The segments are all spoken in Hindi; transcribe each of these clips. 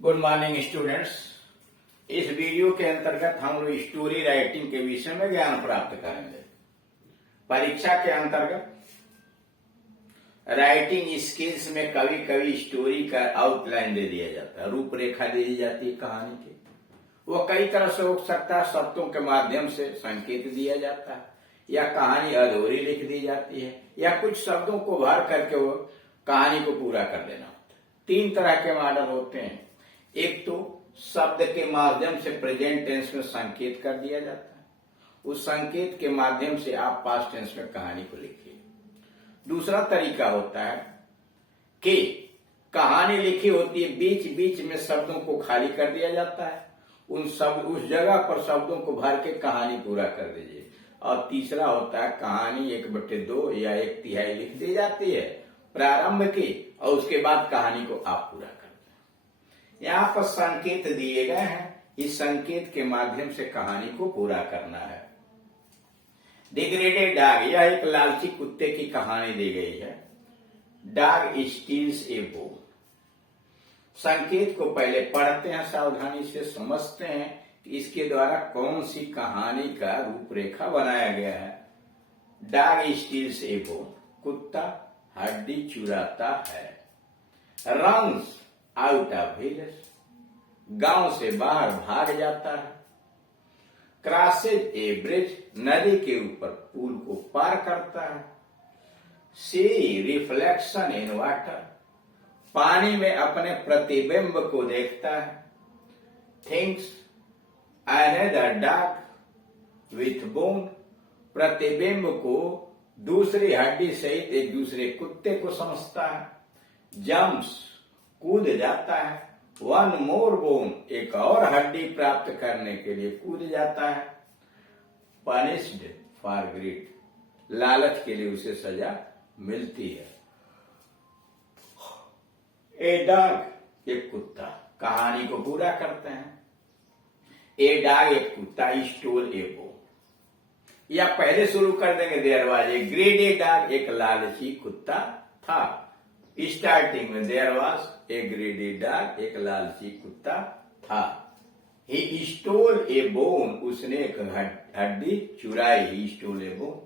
Good morning students. इस वीडियो के अंतर्गत हम लोग स्टोरी राइटिंग के विषय में ज्ञान प्राप्त करेंगे। परीक्षा के अंतर्गत राइटिंग स्किल्स में कभी कभी स्टोरी का आउटलाइन दे दिया जाता है, रूपरेखा दे दी जाती है कहानी की। वो कई तरह से हो सकता है, शब्दों के माध्यम से संकेत दिया जाता है, या कहानी अधूरी लिख दी जाती है, या कुछ शब्दों को भर करके वो कहानी को पूरा कर देना होता है। तीन तरह के मॉडल होते हैं। एक तो शब्द के माध्यम से प्रेजेंट टेंस में संकेत कर दिया जाता है, उस संकेत के माध्यम से आप पास्ट टेंस में कहानी को लिखिए। दूसरा तरीका होता है कि कहानी लिखी होती है, बीच बीच में शब्दों को खाली कर दिया जाता है, उस जगह पर शब्दों को भर के कहानी पूरा कर दीजिए। और तीसरा होता है कहानी 1/2 या 1/3 लिख दी जाती है प्रारंभ की, और उसके बाद कहानी को आप पूरा कर दें। यहाँ पर संकेत दिए गए हैं, इस संकेत के माध्यम से कहानी को पूरा करना है। द ग्रेटेड डॉग, यह एक लालची कुत्ते की कहानी दी गई है। डॉग स्टील्स ए बोन। संकेत को पहले पढ़ते हैं, सावधानी से समझते हैं कि इसके द्वारा कौन सी कहानी का रूपरेखा बनाया गया है। डॉग स्टील्स ए बोन, कुत्ता हड्डी चुराता है। रन्स आउट ऑफ विलेज, गांव से बाहर भाग जाता है। क्रॉसेज ए ब्रिज, नदी के ऊपर पुल को पार करता है। सी रिफ्लेक्शन इन वाटर, पानी में अपने प्रतिबिंब को देखता है। Thinks another dog with bone, प्रतिबिंब को दूसरी हड्डी सहित एक दूसरे कुत्ते को समझता है। जम्प्स, कूद जाता है। वन मोर बोन, एक और हड्डी प्राप्त करने के लिए कूद जाता है। पनिश्ड फॉर ग्रीड, लालच के लिए उसे सजा मिलती है। ए डॉग, एक कुत्ता, कहानी को पूरा करते हैं। ए डॉग, एक कुत्ता, स्टोल ए बोन, या पहले शुरू कर देंगे। There was a greedy dog, एक लालची कुत्ता था। स्टार्टिंग में there was a greedy dog, एक लालची कुत्ता था। ही स्टोल ए बोन, उसने एक हड्डी चुराई। He stole a bone.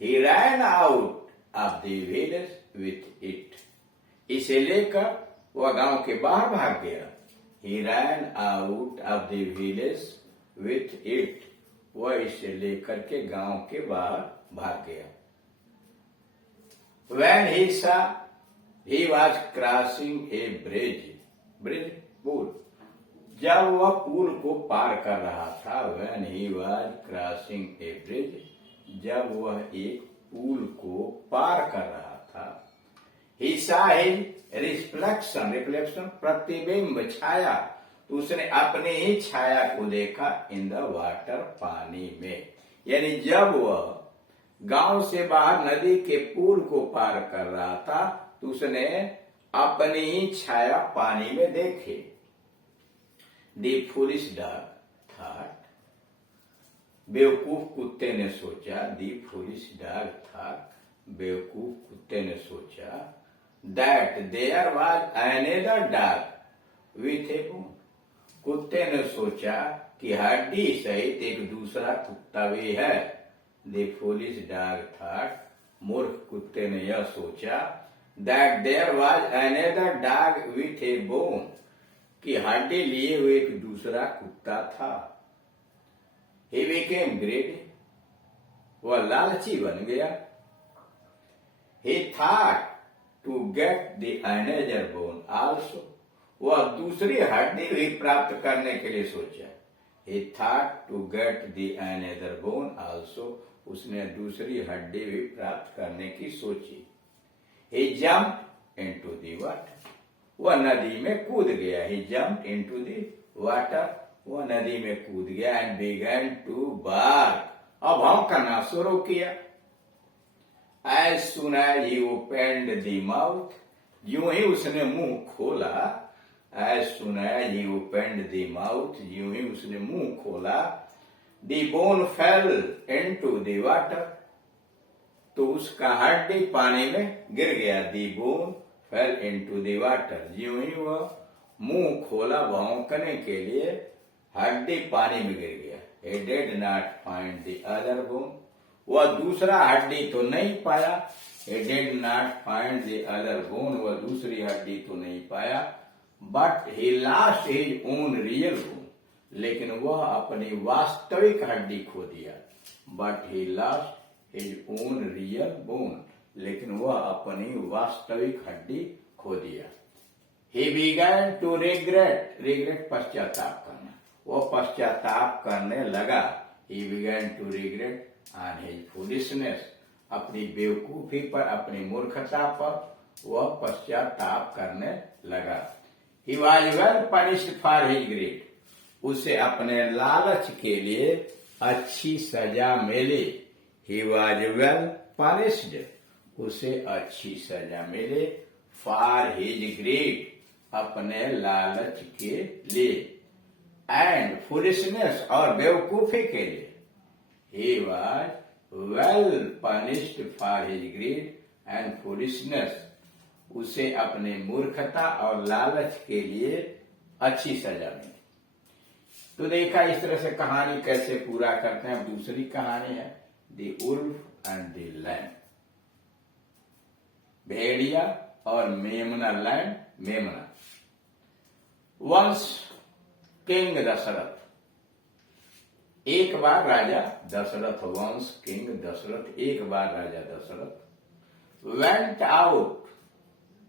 He ran out of the village with it, इसे लेकर वह गांव के बाहर भाग गया। He ran out of the village with it, वह इसे लेकर के गांव के बाहर भाग गया। When he saw, he was crossing a bridge, पुल, जब वह पुल को पार कर रहा था। When he was crossing a bridge, जब वह एक पुल को पार कर रहा था। He saw his reflection, प्रतिबिंब, छाया, उसने अपने ही छाया को देखा। इन द वाटर, पानी में, यानी जब वह गांव से बाहर नदी के पुल को पार कर रहा था तो उसने अपनी ही छाया पानी में देखे। द फूलिश डॉग थॉट, बेवकूफ कुत्ते ने सोचा। द फूलिश डॉग थॉट, बेवकूफ कुत्ते ने सोचा। That there was another dog with a bone, कुत्ते ने सोचा कि हड्डी सहित एक दूसरा कुत्ता भी है। द फूलिश डॉग थॉट, मूर्ख कुत्ते ने यह सोचा। That there was another dog with a bone, कि हड्डी लिए हुए एक दूसरा कुत्ता था। ही बिकेम ग्रेडी, वह लालची बन गया। He thought to get the another bone also, वह दूसरी हड्डी भी प्राप्त करने के लिए सोचा। He thought to get the another bone also, उसने दूसरी हड्डी भी प्राप्त करने की सोची। He jumped into the water, वह नदी में कूद गया। He jumped into the water, वह नदी में कूद गया। And began to bark, अब भौंकना शुरू किया। As soon as he opened the mouth, यूं ही उसने मुंह खोला। As soon as he opened the mouth, यूं ही उसने मुंह खोला। The bone fell into the water, तो उसका हड्डी पानी में गिर गया। The bone fell into the water, यूं ही वह मुंह खोला भौंकने के लिए, हड्डी पानी में गिर गया। He did not find the other bone. वह दूसरा हड्डी तो नहीं पाया। He did not find the other bone. वह दूसरी हड्डी तो नहीं पाया। But he lost his own real bone. लेकिन वह अपनी वास्तविक हड्डी खो दिया। But he lost his own real bone. लेकिन वह अपनी वास्तविक हड्डी खो दिया। He began to regret. Regret पश्चाताप करना। वो पश्चाताप करने लगा। He began to regret on his foolishness. अपनी बेवकूफी पर, अपनी मूर्खता पर वह पश्चाताप करने लगा। He was well punished for his greed. उसे अपने लालच के लिए अच्छी सजा मिली। He was well punished. उसे अच्छी सजा मिले for his greed. अपने लालच के लिए। एंड फूलिशनेस और बेवकूफी के लिए। He was well punished for his greed and foolishness. उसे अपने मूर्खता और लालच के लिए अच्छी सजा मिली। तो देखा इस तरह से कहानी कैसे पूरा करते हैं। दूसरी कहानी है the wolf and the lamb. भेड़िया और मेमना, लैम मेमना। वंस किंग दशरथ, एक बार राजा दशरथ, वंस किंग दशरथ, एक बार राजा दशरथ वेंट आउट,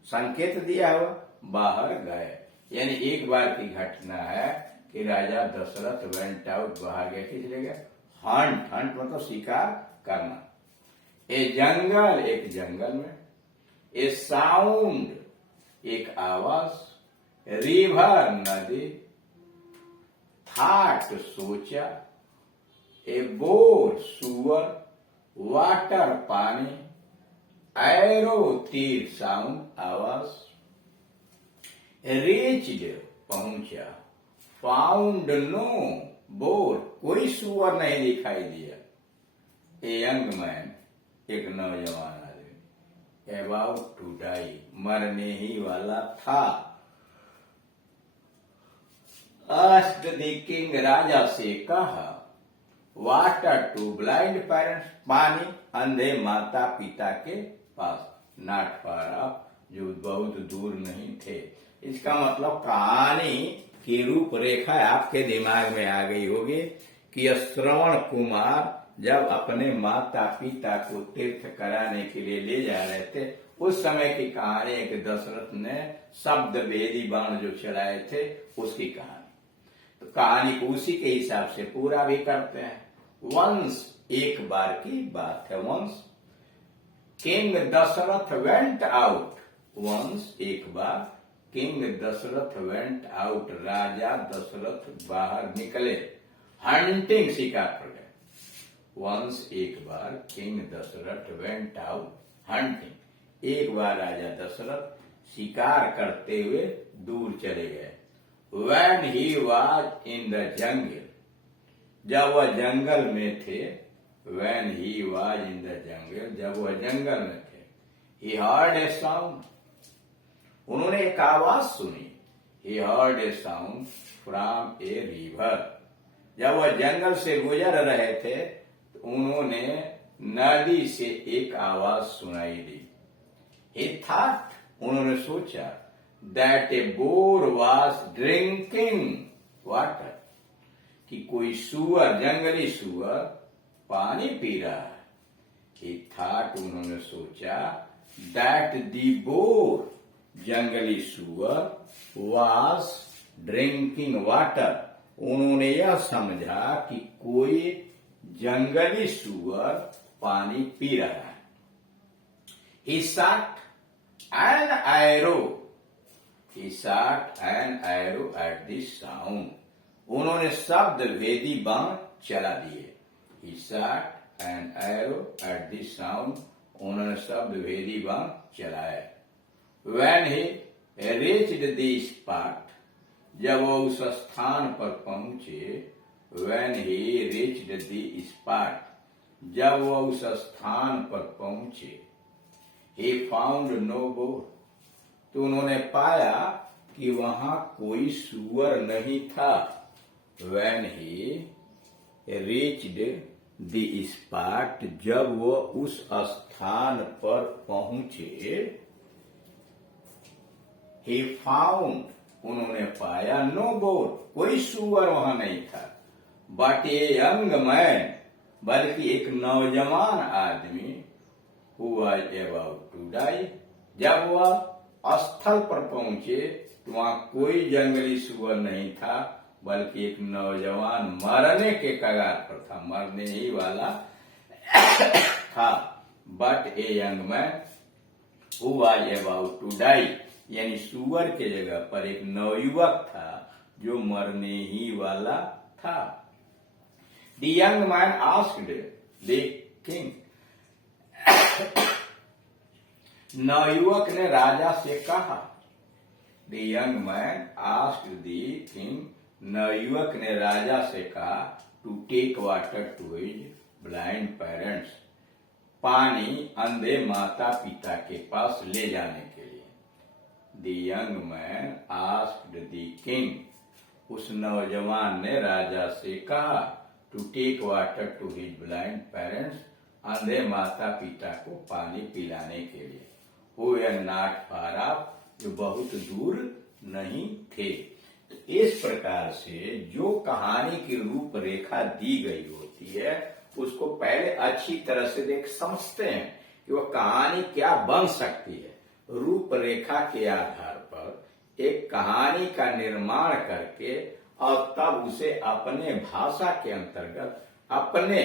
संकेत दिया हुआ, बाहर गए। यानी एक बार की घटना है कि राजा दशरथ वेंट आउट, बाहर गए। किस लिए गए? हंट। हंट मतलब शिकार करना। ए जंगल, एक जंगल में। ए साउंड, एक आवाज। रिवर, नदी। थाट, सोचा। ए बोर, सुअर। वाटर, पानी। एरो, तीर, साउंड, आवाज। रीच्ड, पहुंचा। फाउंड, नो, बोर, कोई सुअर नहीं दिखाई दिया। ए यंग मैन, एक नौजवान आदमी। अबाउट टू डाई, मरने ही वाला था। आस्क्ड द किंग, राजा से कहा। वाटर टू ब्लाइंड पेरेंट्स, पानी अंधे माता पिता के पास। नॉट फार ऑफ, जो बहुत दूर नहीं थे। इसका मतलब कहानी की रूपरेखा आपके दिमाग में आ गई होगी कि श्रवण कुमार जब अपने माता पिता को तीर्थ कराने के लिए ले जा रहे थे, उस समय की कहानी है कि दशरथ ने शब्द भेदी बाण जो चलाए थे, उसकी कहानी। तो कहानी को उसी के हिसाब से पूरा भी करते हैं। वंस, एक बार की बात है। Once king Dasharath went out. Once, एक बार। किंग दशरथ वेंट आउट, राजा दशरथ बाहर निकले। हंटिंग, शिकार पर गए। वंस, एक बार। King Dasharath went out hunting, एक बार राजा दशरथ शिकार करते हुए दूर चले गए। When he was in the jungle, जब वह जंगल में थे। When he was in the jungle, जब वह जंगल में थे। He heard a sound, उन्होंने एक आवाज सुनी। He heard a sound from a river, जब वह जंगल से गुजर रहे थे तो उन्होंने नदी से एक आवाज सुनाई दी। He thought, उन्होंने सोचा, that a boar was drinking water, कि कोई सुअर, जंगली सुअर पानी पी रहा है। He thought, उन्होंने सोचा, that the boar, जंगली सुअर was drinking water, उन्होंने यह समझा कि कोई जंगली सुअर पानी पी रहा है। He shot an arrow, he shot an arrow at the sound, उन्होंने शब्द भेदी बाण चला दिए। He shot an arrow at the sound, उन्होंने शब्द भेदी बाण चलाए। When he reached the spot, जब वो उस स्थान पर पहुंचे। When he reached the spot, जब वो उस स्थान पर पहुंचे। He found no boar, तो उन्होंने पाया कि वहां कोई सुअर नहीं था। When he reached the spot, जब वो उस स्थान पर पहुंचे, he found, उन्होंने पाया, no goat, कोई सुअर वहां नहीं था, but a young man, बल्कि एक नौजवान आदमी, who was about to die, जब वह स्थल पर पहुंचे तो वहां कोई जंगली सुअर नहीं था, बल्कि एक नौजवान मरने के कगार पर था, मरने ही वाला था। But a young man who was about to die, यानी सुअर के जगह पर एक नवयुवक था जो मरने ही वाला था। The young man asked the king, नवयुवक ने राजा से कहा। The young man asked the king, नवयुवक ने राजा से कहा, to take water to his blind parents, पानी अंधे माता पिता के पास ले जाने के लिए। The young man asked the king, उस नौजवान ने राजा से कहा, to take water to his blind parents, अंधे माता पिता को पानी पिलाने के लिए। वो नॉट फार ऑफ, जो बहुत दूर नहीं थे। इस प्रकार से जो कहानी की रूपरेखा दी गई होती है उसको पहले अच्छी तरह से समझते हैं कि वह कहानी क्या बन सकती है। रूपरेखा के आधार पर एक कहानी का निर्माण करके और तब उसे अपने भाषा के अंतर्गत, अपने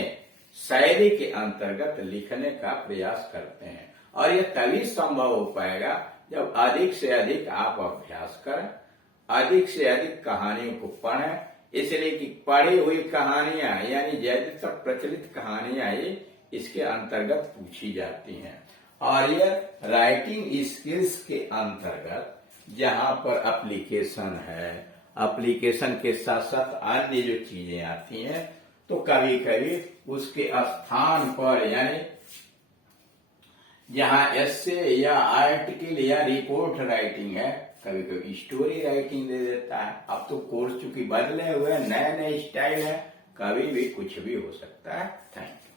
शैली के अंतर्गत लिखने का प्रयास करते हैं। और यह तभी संभव हो पाएगा जब अधिक से अधिक आप अभ्यास करें, अधिक से अधिक कहानियों को पढ़ें। इसलिए कि पढ़ी हुई कहानियां यानी ज्यादातर प्रचलित कहानियां ही इसके अंतर्गत पूछी जाती हैं। और यह राइटिंग स्किल्स के अंतर्गत जहां पर एप्लीकेशन है, एप्लीकेशन के साथ साथ अन्य जो चीजें आती हैं, तो कभी कभी उसके स्थान पर यानी जहां एस्से या आर्टिकल या रिपोर्ट राइटिंग है, कभी कभी स्टोरी राइटिंग दे देता है। अब तो कोर्स चूंकि बदले हुए नए नए स्टाइल है, कभी भी कुछ भी हो सकता है। Thank you.